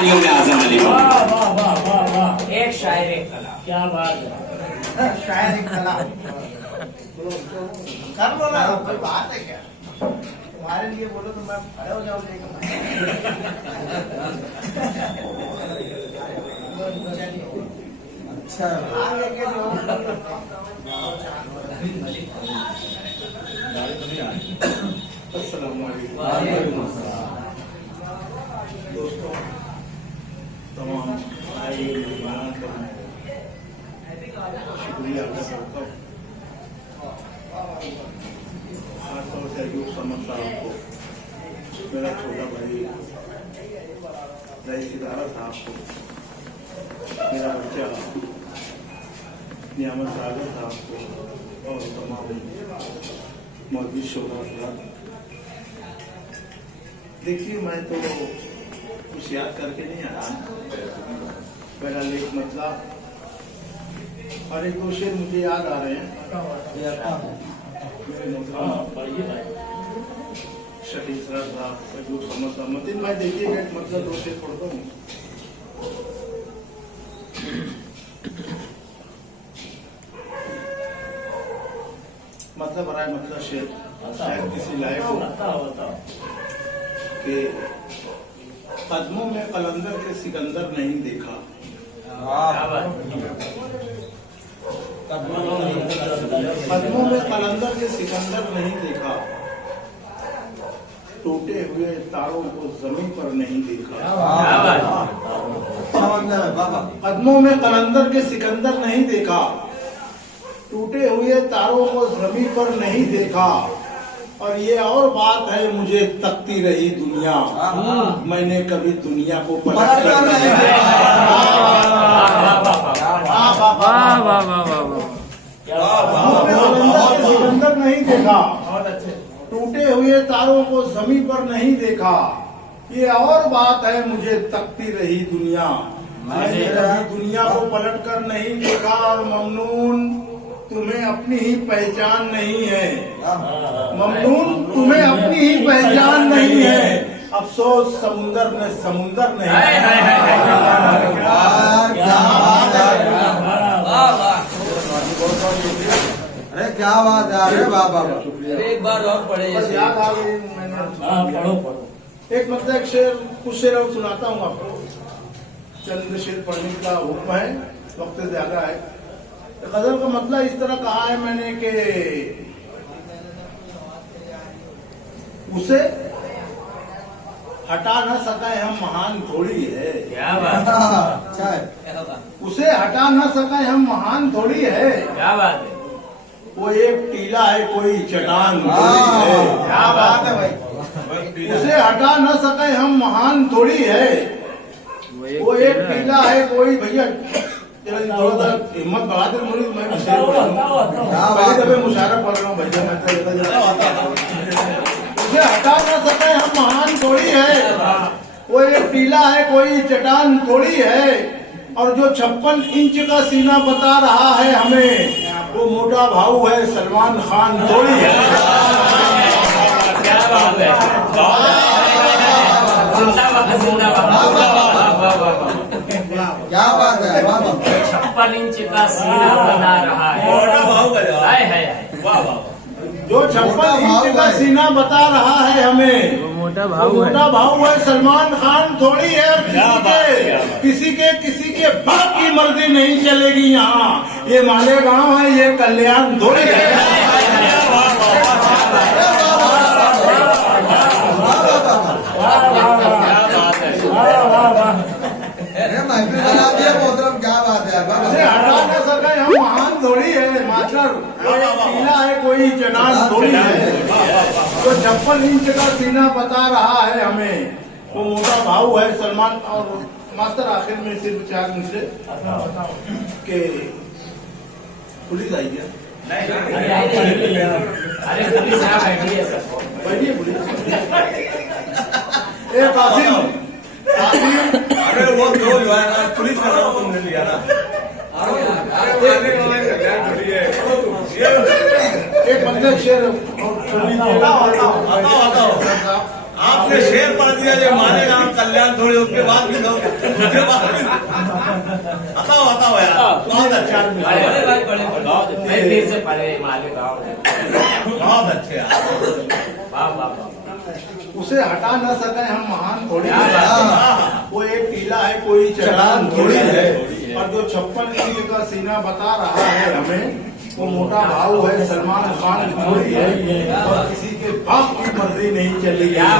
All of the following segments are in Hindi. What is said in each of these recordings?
तालियों में आजम अली। वाह वाह वाह वाह वाह, एक शायर एक कला, क्या बात है। शायर एक कला कर लो ना, कोई बात है क्या? तुम्हारे लिए बोलो तो मैं खड़े हो जाऊँ। अच्छा आगे के जो दोस्तों, तमाम आए मेहमान का शुक्रिया अदा करता हूँ। खासतौर से अयूब समद साहब को, मेरा छोटा भाई रईस इदारा साहब को, मेरा बच्चा नियामत सागर साहब को और तमाम मौजूद शोधा। देखिए, मैं तो कुछ याद करके नहीं आया, मेरा लेख मतलब और एक दो शेर मुझे याद आ रहे हैं। शकील सर साहब, अयूब समद साहब, मतीन भाई देखिए मतलब दो शेर पढ़ता हूँ। मतलब आ रहा है, मतलब शेर शायद किसी लायक हो कि कदमों में कलंदर के सिकंदर नहीं देखा। कदमों में कलंदर के सिकंदर नहीं देखा, टूटे हुए तारों को जमीन पर नहीं देखा। कदमों में कलंदर के सिकंदर नहीं देखा, टूटे हुए तारों को जमीन पर नहीं देखा। और ये और बात है, मुझे तकती रही दुनिया, मैंने कभी दुनिया को पलट कर नहीं सिकंदर नहीं देखा, टूटे हुए तारों को जमीन पर नहीं देखा। ये और बात है, मुझे तकती रही दुनिया, मैंने कभी दुनिया को पलट कर नहीं देखा। और ममनून, तुम्हें अपनी ही पहचान नहीं है, ममनून तुम्हें अपनी ही पहचान नहीं है। अफसोस समुंदर ने समुंदर नहीं। अरे क्या बात है, अरे बाबा एक बार और पढ़े। बस याद आ गई मैंने। पढ़ो पढ़ो। एक मतलब एक शेर, कुछ शेर और सुनाता हूँ आपको। चंद शेर पढ़ने का हुक्म है, वक्त ज्यादा है। गजल का मतलब इस तरह कहा है मैंने कि उसे हटा न सके हम महान थोड़ी है। क्या बात है, उसे हटा न सके हम महान थोड़ी है। क्या बात है। वो एक टीला है, कोई चट्टान थोड़ी है। क्या बात है भाई। उसे हटा न सके हम महान थोड़ी है। वो एक टीला है, कोई भैया थोड़ा सा हिम्मत बढ़ा दे मुझे। मैं पहली दफे मुशायरा पढ़ रहा हूँ भैया, मैं उसे हटा ना सके हम महान थोड़ी है। वो एक टीला है, कोई चट्टान थोड़ी है। और जो 56 इंच का सीना बता रहा है हमें, वो मोटा भाऊ है, सलमान खान थोड़ी है। क्या बात है। क्या बात है, 56 इंच का सीना बना रहा है। जो 56 इंच का सीना बता रहा है हमें, वो मोटा भाऊ है, सलमान खान थोड़ी है। किसी के बाप की मर्जी नहीं चलेगी यहाँ। ये मालेगांव है, ये कल्याण थोड़ी है। मोहतरम, क्या बात है। उसे हटा न सके हम महान थोड़ी है। मास्टर, कोई टीला है, कोई चट्टान थोड़ी है। तो 56 इंच का सीना बता रहा है हमें, वो मोटा भाऊ है, सलमान। और मास्टर आखिर में सिर्फ 4 मुझसे के पुलिस आई क्या? अरे पुलिस यहाँ बैठी है सर। बैठिए पुलिस। ए कासिम, अरे वो जो है ना, पुलिस का नाम तुमने लिया ना। एक बंदे शेर आपने शेर पढ़ दिया जो माने नाम कल्याण थोड़ी उसके बाद भी दो उसके बाद भी बताओ यार बहुत अच्छा बड़े भाई बड़े मैं फिर से पढ़े मालिक आओ बहुत अच्छे यार वाह वाह उसे हटा न सके हम महान थोड़ी क्या बात है। है। वो एक टीला है कोई चट्टान थोड़ी है और जो 56 इंच का सीना बता रहा है हमें वो मोटा भाव है सलमान खान थोड़ी है और किसी के बाप की मर्जी नहीं चलेगी क्या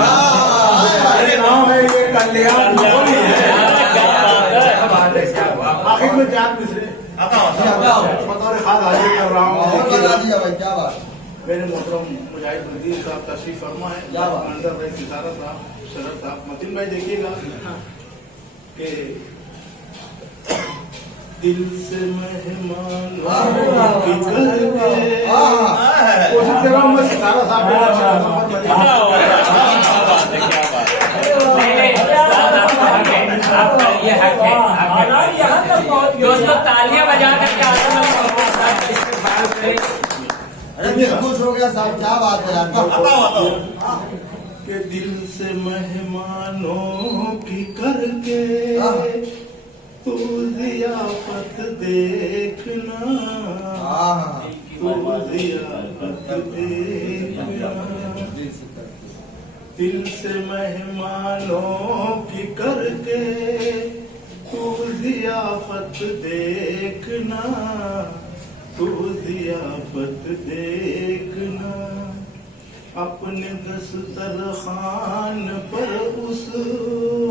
अरे नाम है ये कल्याण थोड़ी है क्या बात है क्या वाह आखिर में चार मिसरे बताओ बतौर खास हाजिर कर रहा हूँ बता दिया भाई क्या बात मेरे मोहतरम मुजाहिद नदीर साहब तशरीफ फरमा है क्या बात? अंदर भाई सितारा साहब शरद साहब मतीन भाई देखिएगा कि दिल से मेहमान की करके कोशिश कर रहा हूँ मैं सितारा साहब को अच्छा नंबर बजा क्या बात है क्या बात है नहीं नहीं उस्ताद आपका हक है आपका ये हक है दोस्तों तालियां बजा करके आसमान का इस्तेमाल करें अरे दिल खुश हो गया साहब क्या बात है यार बताओ के दिल से मेहमानों की करके तू जियाफत देखना तू जियाफत देखना दिल से मेहमानों की करके तू जियाफत देखना तू जियाफत देखना अपने दस्तरखान पर उस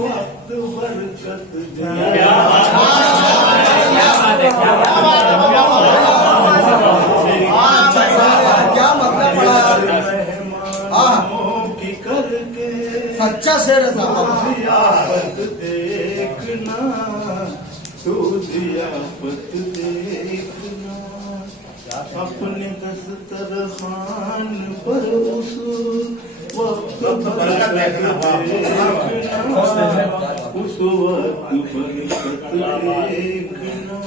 वक्त बरकत क्या बात है क्या बात क्या मतलब पड़ा यार मेहमानों की करके सच्चा शेर है साहब जियाफत देखना तू जियाफत देखना अपने दस्तरखान पर उस वक्त बरकत देखना उस वक्त बरकत देखना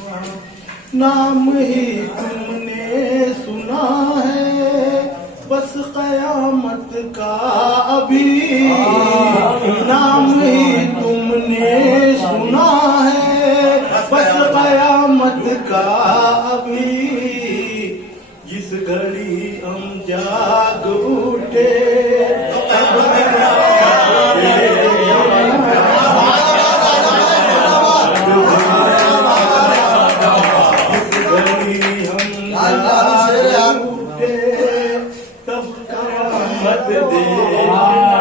नाम ही तुमने सुना है बस कयामत का अभी नाम ही तुमने सुना है बस कयामत का अभी जिस घड़ी हम जाग उठे तब कयामत देखना